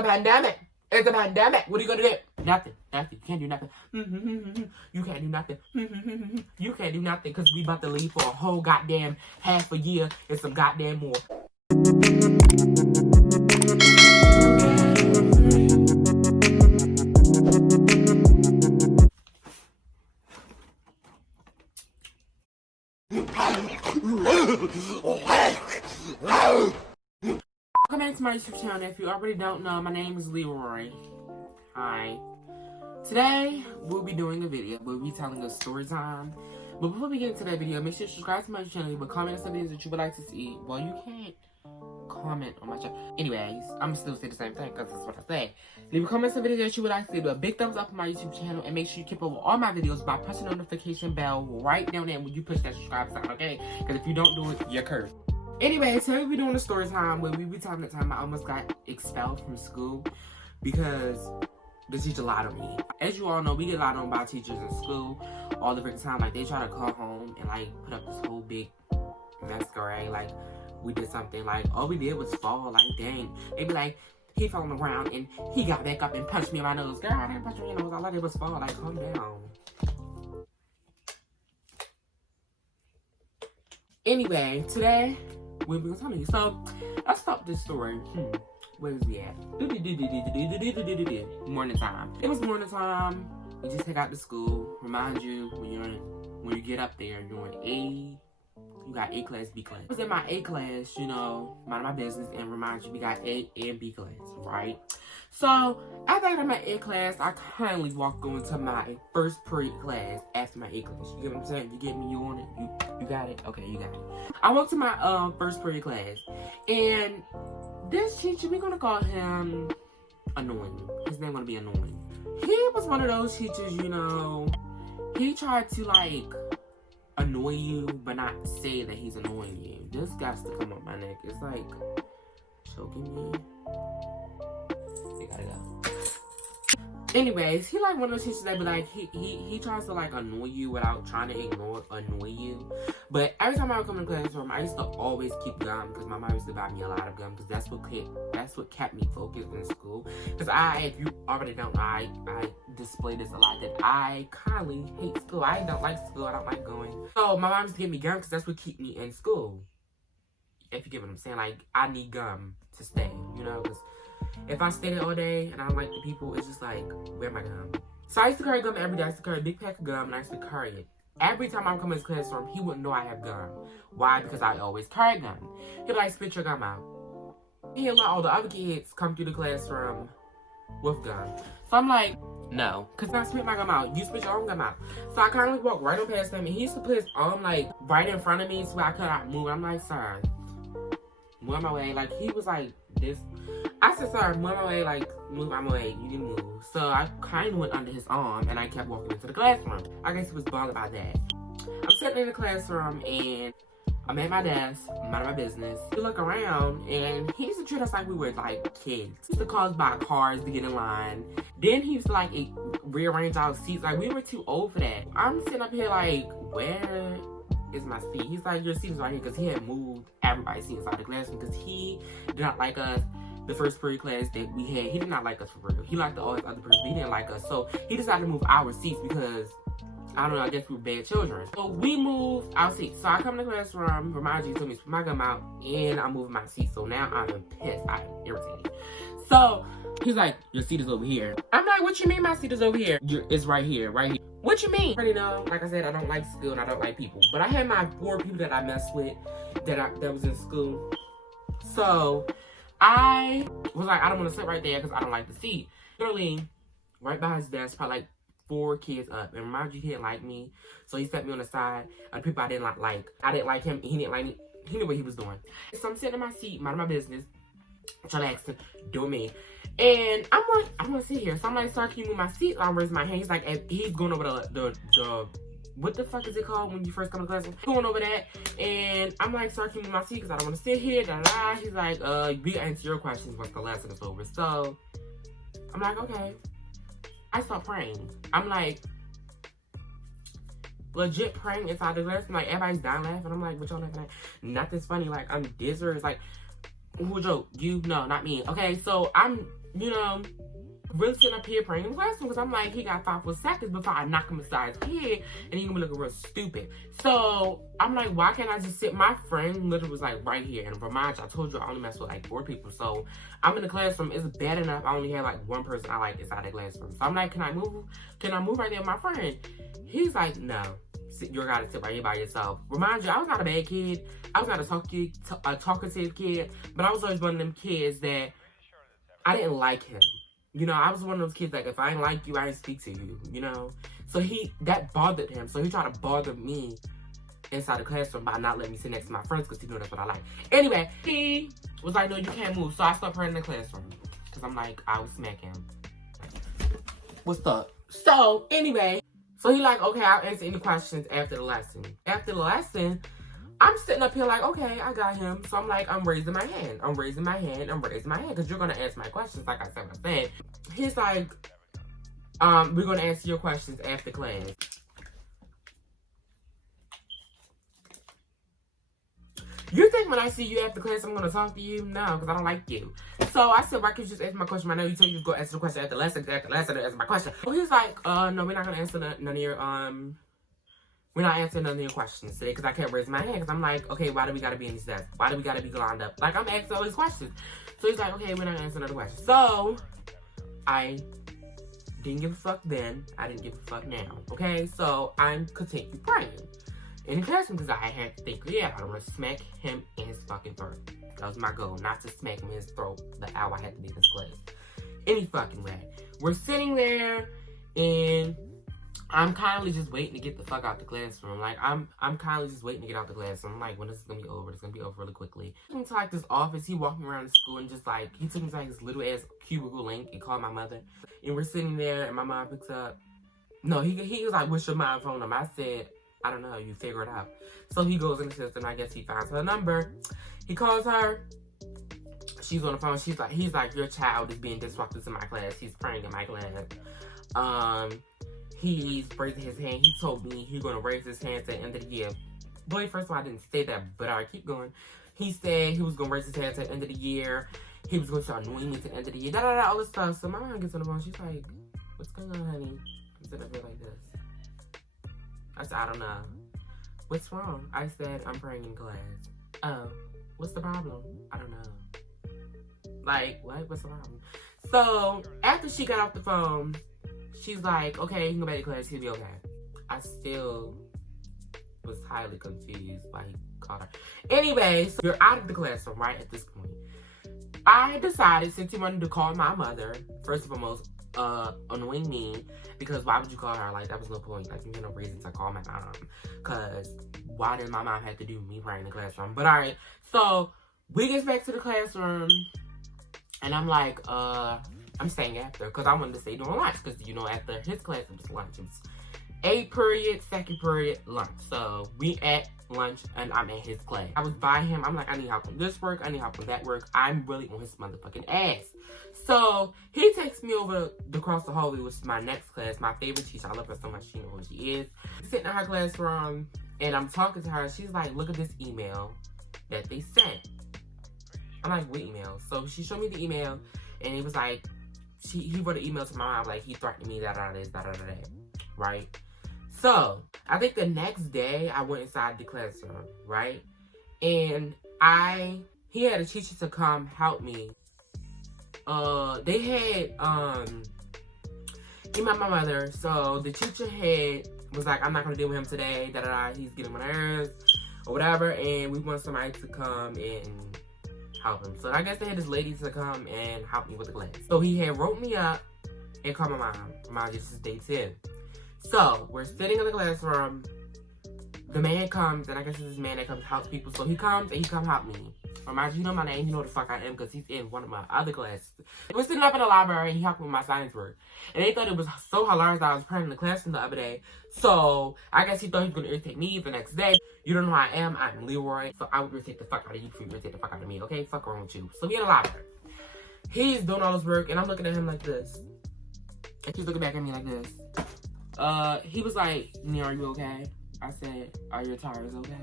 a pandemic. It's a pandemic. What are you gonna do? Nothing. Nothing. You can't do nothing. You can't do nothing. You can't do nothing because we about to leave for a whole goddamn half a year and some goddamn more. Welcome back to my YouTube channel. If you already don't know, my name is Leroy. Hi. Today, we'll be doing a video. We'll be telling a story time. But before we get into that video, make sure to subscribe to my channel. But comment on some videos that you would like to see. Well, you can't comment on my channel. Anyways, I'm still say the same thing because that's what I say. Leave a comment on some videos that you would like to see. Do a big thumbs up on my YouTube channel. And make sure you keep up with all my videos by pressing the notification bell right down there when you push that subscribe sign, okay? Because if you don't do it, you're cursed. Anyway, today we'll be doing a story time where we be telling the time I almost got expelled from school because the teacher lied on me. As you all know, we get lied on by teachers in school all the freaking time. Like, they try to call home and, like, put up this whole big masquerade. Like, we did something. Like, all we did was fall. Like, dang. They be like, he fell on the ground and he got back up and punched me in my nose. Girl, I didn't punch you in your nose. All I did was fall. Like, calm down. Anyway, today we'll be telling you. So, let's start this story. Where is we at? Morning time. It was morning time. We just head out to school. Remind you, when you get up there, you're in A. You got A class, B class. I was in my A class, you know, mind my business, and remind you, we got A and B class, right? So, after I got my A class, I kindly walked on to my first period class after my A class. You get what I'm saying? You get me? You on it? You got it? Okay, you got it. I walked to my first period class, and this teacher, we're gonna call him annoying. His name gonna be annoying. He was one of those teachers, you know, he tried to, like, annoy you, but not say that he's annoying you. This guy's to come up my neck. It's like choking me. You gotta go. Anyways, he like one of those teachers that be like, he tries to like annoy you without trying to annoy you. But every time I would come in the classroom, I used to always keep gum because my mom used to buy me a lot of gum because that's what kept me focused in school. Because if you already don't know, I display this a lot that I kindly hate school. I don't like school. I don't like going. So my mom used to give me gum because that's what keep me in school. If you get what I'm saying, like I need gum to stay, you know, because if I stay there all day and I don't like the people, it's just like, where my gum? So I used to carry gum every day. I used to carry a big pack of gum and I used to carry it. Every time I come in his classroom, he wouldn't know I have gum. Why? Because I always carry gum. He'd be like, spit your gum out. He'll let all the other kids come through the classroom with gum. So I'm like, no, because I spit my gum out. You spit your own gum out. So I kind of walked right on past him and he used to put his arm like right in front of me so I could not move. I'm like, sir, move out my way. Like he was like this. I said, sir, move my way, like, move out my way, you didn't move. So I kind of went under his arm and I kept walking into the classroom. I guess he was bothered by that. I'm sitting in the classroom and I'm at my desk, mind my business. We look around and he used to treat us like we were like kids. He used to call us by cars to get in line. Then he used to like rearrange our seats. Like we were too old for that. I'm sitting up here like, where is my seat? He's like, your seat is right here because he had moved everybody's seat inside the classroom because he did not like us. The first period class that we had, he did not like us for real. He liked all his other persons, but he didn't like us. So he decided to move our seats because, I don't know, I guess we were bad children. So we moved our seats. So I come to the classroom, remind you, told me to put my gum out, and I'm moving my seat. So now I'm pissed. I'm irritated. So he's like, your seat is over here. I'm like, what you mean my seat is over here? It's right here, right here. What you mean? I already know, like I said, I don't like school and I don't like people. But I had my 4 people that I messed with that was in school. So I was like, I don't want to sit right there because I don't like the seat. Literally, right by his desk, probably like 4 kids up. And remind you, he didn't like me. So he set me on the side of people I didn't like. I didn't like him. He didn't like me. He knew what he was doing. So I'm sitting in my seat, minding my business, relaxing, doing me. And I'm like, I'm going to sit here. So I'm like, sir, can you move my seat? I'm raising my hand. He's like, he's going over the what the fuck is it called when you first come to class? Going over that, and I'm like, sir, can you move my seat? Because I don't want to sit here, da da. He's like, we answer your questions once the lesson is over. So, I'm like, okay. I start praying. I'm like, legit praying inside the class. I'm like, everybody's dying laughing. I'm like, what y'all laughing at? Nothing's funny. Like, I'm dizzy. It's like, who joke? You? No, not me. Okay, so I'm you know, really sitting up here praying in the classroom because I'm like, he got 5 full seconds before I knock him aside his head and he gonna be looking real stupid. So I'm like, why can't I just sit? My friend literally was like right here. And remind you, I told you I only mess with like 4 people. So I'm in the classroom. It's bad enough. I only have like 1 person I like inside the classroom. So I'm like, can I move? Can I move right there with my friend? He's like, no. You gotta sit right here by yourself. Remind you, I was not a bad kid. I was not a talkative kid. But I was always one of them kids that I didn't like him. You know, I was one of those kids, like, if I didn't like you, I didn't speak to you, you know? So that bothered him. So he tried to bother me inside the classroom by not letting me sit next to my friends because he knew that's what I like. Anyway, he was like, no, you can't move. So I stopped praying in the classroom because I'm like, I would smack him. What's up? So, anyway, so he like, okay, I'll answer any questions after the lesson. After the lesson, I'm sitting up here like, okay, I got him. So I'm like, I'm raising my hand. I'm raising my hand. I'm raising my hand. Because you're going to answer my questions like I said. He's like, we're going to answer your questions after class. You think when I see you after class, I'm going to talk to you? No, because I don't like you. So I said, why can't you just answer my question? I know you told you to go answer the question after lesson. After lesson, answer my question. So he's like, no, we're not going to answer none of your, we're not answering none of your questions today because I kept raising my hand because I'm like, okay, why do we got to be in these desks? Why do we got to be lined up? Like, I'm asking all these questions. So he's like, okay, we're not answering another question. So I didn't give a fuck then. I didn't give a fuck now. Okay? So I'm continue praying in the classroom because I had to think, yeah, I want to smack him in his fucking throat. That was my goal, not to smack him in his throat the hour I had to be in this class. Any fucking way. We're sitting there and I'm kindly just waiting to get the fuck out the classroom. Like, I'm kindly just waiting to get out the classroom. I'm like, when is this gonna be over? It's gonna be over really quickly. He took me to like this office. He walked me around the school and just like, he took me to like this little ass cubicle link and called my mother. And we're sitting there and my mom picks up. No, he was like, what's your mom's phone number? I said, I don't know, you figure it out. So he goes in the system. I guess he finds her number. He calls her. She's on the phone. He's like, your child is being disruptive to my class. He's praying in my class. He's raising his hand. He told me he's going to raise his hand to the end of the year. Boy, first of all, I didn't say that, but I keep going. He said he was going to raise his hand to the end of the year. He was going to start annoying me to the end of the year. All this stuff. So my mom gets on the phone. She's like, what's going on, honey? I'm sitting up here like this. I said, I don't know. What's wrong? I said, I'm praying in class. Oh, what's the problem? I don't know. Like, what? What's the problem? So, after she got off the phone, she's like, okay, you can go back to class, he'll be okay. I still was highly confused why he called her. Anyway, so we're out of the classroom, right, at this point. I decided, since he wanted to call my mother, first and foremost, annoying me, because why would you call her? Like, that was no point. Like, you had no reason to call my mom. Because why did my mom have to do me praying in the classroom? But alright, so we get back to the classroom, and I'm like, I'm staying after because I wanted to stay doing lunch because, you know, after his class, it was lunch. It was 8 period, 2nd period, lunch. So we at lunch and I'm at his class. I was by him. I'm like, I need help on this work. I need help on that work. I'm really on his motherfucking ass. So he takes me over across the hallway, which is my next class, my favorite teacher. I love her so much. She knows who she is. Sitting in her classroom and I'm talking to her. She's like, look at this email that they sent. I'm like, what email? So she showed me the email and it was like, he wrote an email to my mom, like, he threatened me, right? So, I think the next day, I went inside the classroom, right? And he had a teacher to come help me. They had, he met my mother, so the teacher was like, I'm not gonna deal with him today, he's getting my nerves, or whatever, and we want somebody to come and help him. So I guess they had this lady to come and help me with the class. So he had wrote me up and called my mom. Mind you, this is day 2. So we're sitting in the classroom. The man comes, and I guess it's this man that comes helps people. So he comes and he come help me. Mind you, know my name, you know what the fuck I am because he's in one of my other classes. We're sitting up in the library and he helped me with my science work. And they thought it was so hilarious that I was praying in the classroom the other day. So I guess he thought he was going to irritate me the next day. You don't know who I am. I'm Leroy. So I would irritate the fuck out of you before you irritate the fuck out of me, okay? Fuck wrong with you. So we in the library. He's doing all this work and I'm looking at him like this. And he's looking back at me like this. He was like, Nia, are you okay? I said, are your tires okay?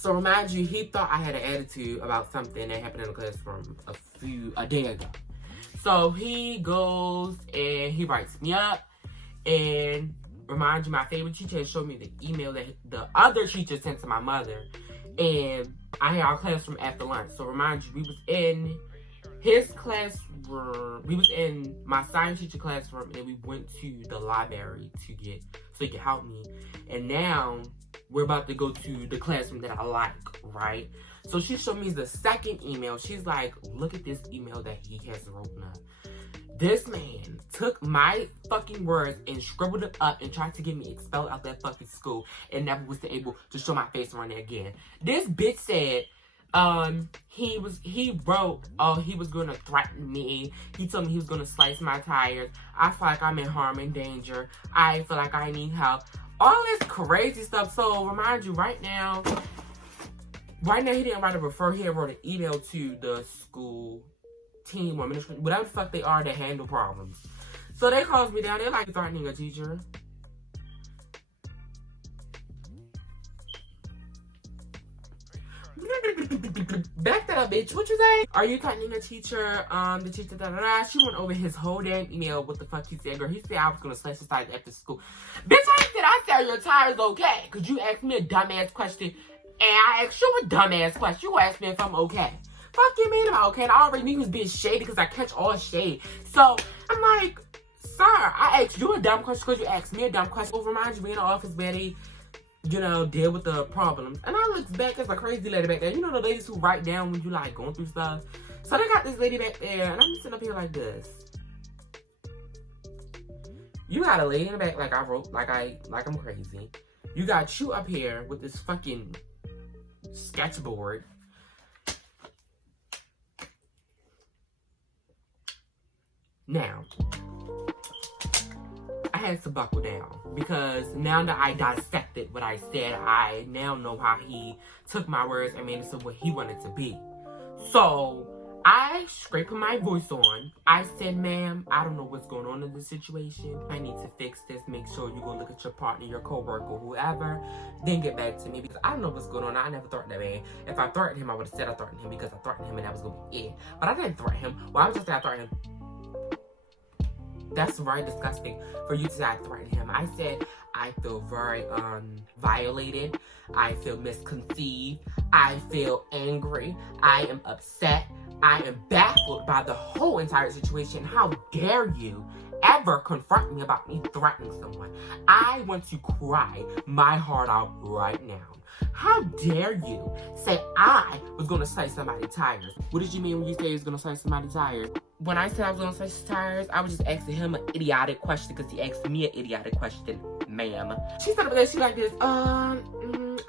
So remind you, he thought I had an attitude about something that happened in the classroom a day ago. So he goes and he writes me up, and remind you, my favorite teacher had showed me the email that the other teacher sent to my mother, and I had our classroom after lunch. So remind you, we was in his classroom, we was in my science teacher classroom, and we went to the library so he could help me. And now we're about to go to the classroom that I like, right? So she showed me the second email. She's like, look at this email that he has written up. This man took my fucking words and scribbled it up and tried to get me expelled out that fucking school and never was able to show my face around there again. This bitch said, he wrote, he was gonna threaten me. He told me he was gonna slice my tires. I feel like I'm in harm and danger. I feel like I need help. All this crazy stuff. So remind you, right now he didn't write a refer. He wrote an email to the school team or administration, whatever the fuck they are that handle problems. So they calls me down. They're like threatening a teacher. Back that up, bitch. What you say? Are you threatening a teacher? The teacher, She went over his whole damn email. What the fuck he said, girl? He said I was gonna slice his tires after school. Bitch, I said your tires okay. Cause you asked me a dumbass question, and I asked you a dumbass question. You asked me if I'm okay. Fuck you mean about okay? And I already knew he was being shady because I catch all shade. So I'm like, sir, I asked you a dumb question because you asked me a dumb question. It reminds you, we in the office where they, deal with the problems. And I look back as a crazy lady back there. You know the ladies who write down when you like going through stuff. So they got this lady back there, and I'm sitting up here like this. You got a lady in the back like I wrote, like I'm crazy. You got you up here with this fucking sketchboard. Now, I had to buckle down because now that I dissected what I said, I now know how he took my words and made it to what he wanted to be. So, I scraped my voice on. I said, ma'am, I don't know what's going on in this situation. I need to fix this. Make sure you go look at your partner, your coworker, whoever. Then get back to me because I don't know what's going on. I never threatened that man. If I threatened him, I would have said I threatened him because I threatened him and that was going to be it. But I didn't threaten him. Well, I was just saying I threatened him. That's very disgusting for you to say I threatened him. I said I feel very violated. I feel misconceived. I feel angry. I am upset. I am baffled by the whole entire situation. How dare you ever confront me about me threatening someone? I want to cry my heart out right now. How dare you say I was going to slice somebody's tires? What did you mean when you said you was going to slice somebody's tires? When I said I was going to slice his tires, I was just asking him an idiotic question because he asked me an idiotic question, ma'am. She said over there, she like this, I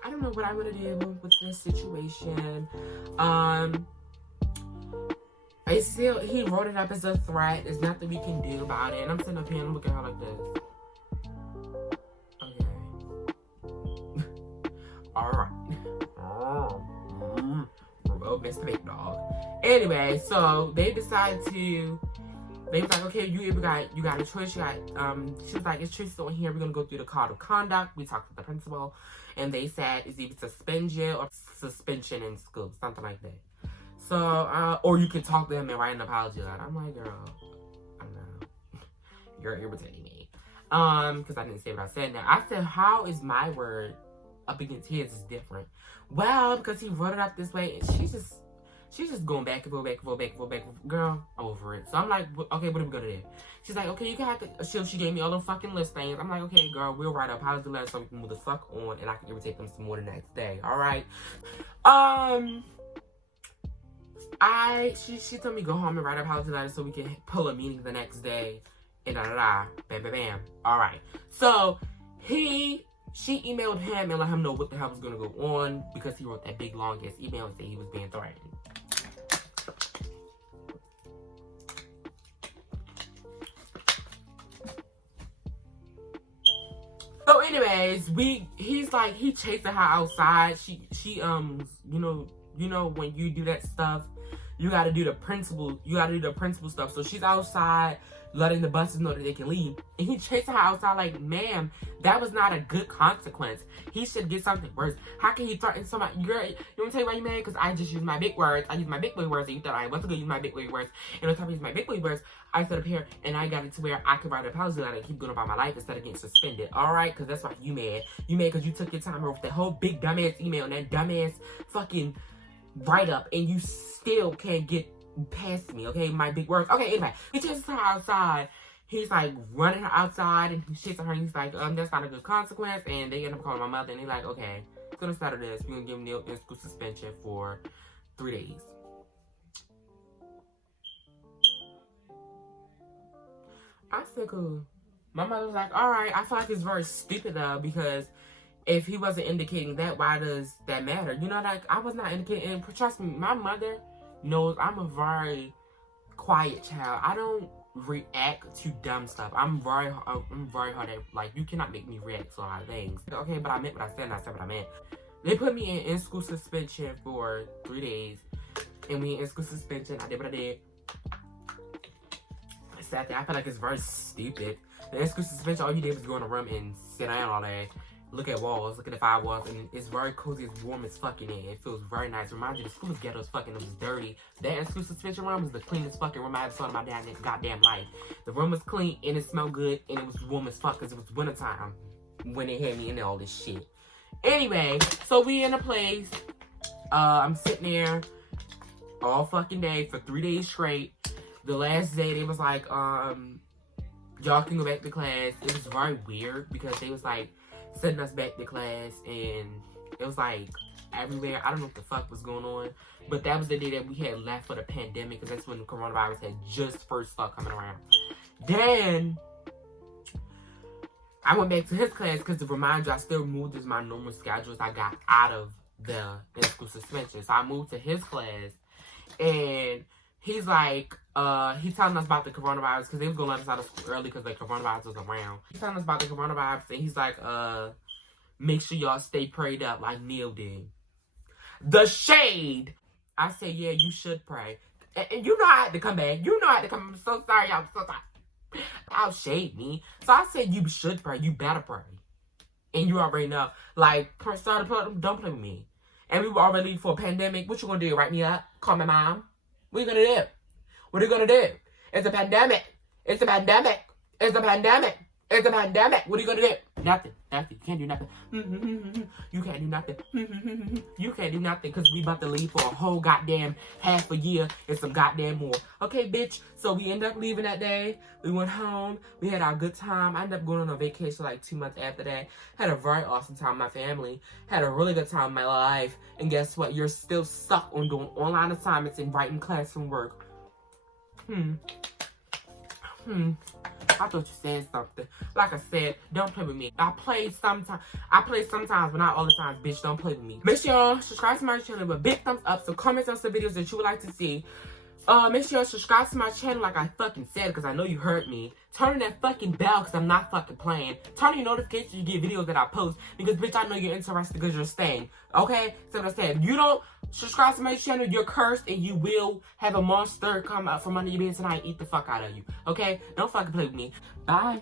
don't know what I would have did with this situation. It's still, he wrote it up as a threat. There's nothing we can do about it. And I'm sitting up here and looking at her like this. Okay. Alright. Oh, Mr. Big Dog. Anyway, so they decided to, they was like, okay, you got a choice. You got, she was like, it's choices on here. We're going to go through the code of conduct. We talked to the principal. And they said it's either suspension or suspension in school. Something like that. So, or you can talk to them and write an apology letter. I'm like, girl, I don't know. You're irritating me. Because I didn't say what I said now. I said, how is my word up against his is different? Well, because he wrote it up this way, and she's just going back and forth. Girl, over it. So I'm like, okay, what are we gonna do? She's like, okay, you can have to, she gave me all the fucking list things. I'm like, okay, girl, we'll write an apology letter so we can move the fuck on, and I can irritate them some more the next day. Alright? She told me go home and write an apology letter so we can pull a meeting the next day. And bam. Alright. So, she emailed him and let him know what the hell was going to go on because he wrote that big long ass email and said he was being threatened. So anyways, he's like, he chasing her outside. She you know when you do that stuff, you gotta do the principal stuff. So she's outside letting the buses know that they can leave, and he chasing her outside like, ma'am, that was not a good consequence. He should get something worse. How can he threaten somebody? Girl, you want to tell you why you mad? Because I just used my big words. I used my big boy words, and you thought I wasn't gonna use my big boy words. And on top of using my big boy words, I stood up here and I got it to where I could write an apology letter and keep going about my life instead of getting suspended. All right, because that's why you mad. You mad because you took your time and wrote that whole big dumbass email and that dumbass fucking write up, and you still can't get past me, okay? My big words. Okay, anyway, he chases her outside. He's like running her outside, and he shits at her, and he's like, that's not a good consequence. And they end up calling my mother, and they're like, okay, it's gonna settle this. We're gonna give him in school suspension for 3 days. I said, cool. My mother was like, all right. I feel like it's very stupid though, because if he wasn't indicating that, why does that matter? You know, like, I was not indicating, and trust me, my mother knows I'm a very quiet child. I don't react to dumb stuff. I'm very hard at, like, you cannot make me react to a lot of things. Okay, but I meant what I said, and I said what I meant. They put me in school suspension for 3 days, and we in school suspension. I did what I did. I sat there. I feel like it's very stupid. The in-school suspension, all you did was go in a room and sit down all day. Look at walls, look at the 5 walls, and it's very cozy, it's warm as fucking in. It feels very nice. Reminds you the school was ghetto as fucking, it was dirty. That in-school suspension room was the cleanest fucking room I ever saw in my goddamn life. The room was clean, and it smelled good, and it was warm as fuck, because it was wintertime when they had me in there, all this shit. Anyway, so we in a place, I'm sitting there all fucking day for 3 days straight. The last day, they was like, y'all can go back to class. It was very weird, because they was like, sending us back to class, and it was like everywhere. I don't know what the fuck was going on, but that was the day that we had left for the pandemic, because that's when the coronavirus had just first started coming around. Then I went back to his class, because to remind you, I still moved as my normal schedule as I got out of the in-school suspension. So I moved to his class, and he's like, he's telling us about the coronavirus, because they was going to let us out of school early because the coronavirus was around. He's telling us about the coronavirus, and he's like, make sure y'all stay prayed up like Neil did. The shade! I said, yeah, you should pray. And you know I had to come back. You know I had to come. I'm so sorry, y'all. I'm so sorry. I'll shade me. So I said, you should pray. You better pray. And you already know. Like, don't play with me. And we were already leaving for a pandemic. What you gonna do? Write me up? Call my mom? What are you gonna do? What are you gonna do? It's a pandemic. It's a pandemic. It's a pandemic. It's a pandemic. What are you gonna do? Nothing. Nothing. You can't do nothing. You can't do nothing. You can't do nothing, because we about to leave for a whole goddamn half a year and some goddamn more. Okay, bitch. So we ended up leaving that day. We went home. We had our good time. I ended up going on a vacation like 2 months after that. Had a very awesome time with my family. Had a really good time in my life. And guess what? You're still stuck on doing online assignments and writing classroom work. I thought you said something. Like I said, don't play with me. I play sometimes, but not all the time. Bitch, don't play with me. Make sure y'all subscribe to my channel with a big thumbs up. So comment on some videos that you would like to see. Make sure y'all subscribe to my channel like I fucking said, because I know you heard me. Turn on that fucking bell, because I'm not fucking playing. Turn on your notifications, you get videos that I post, because bitch, I know you're interested because you're staying. Okay? So what I said, if you don't subscribe to my channel, you're cursed, and you will have a monster come out from under your bed tonight and eat the fuck out of you. Okay? Don't fucking play with me. Bye.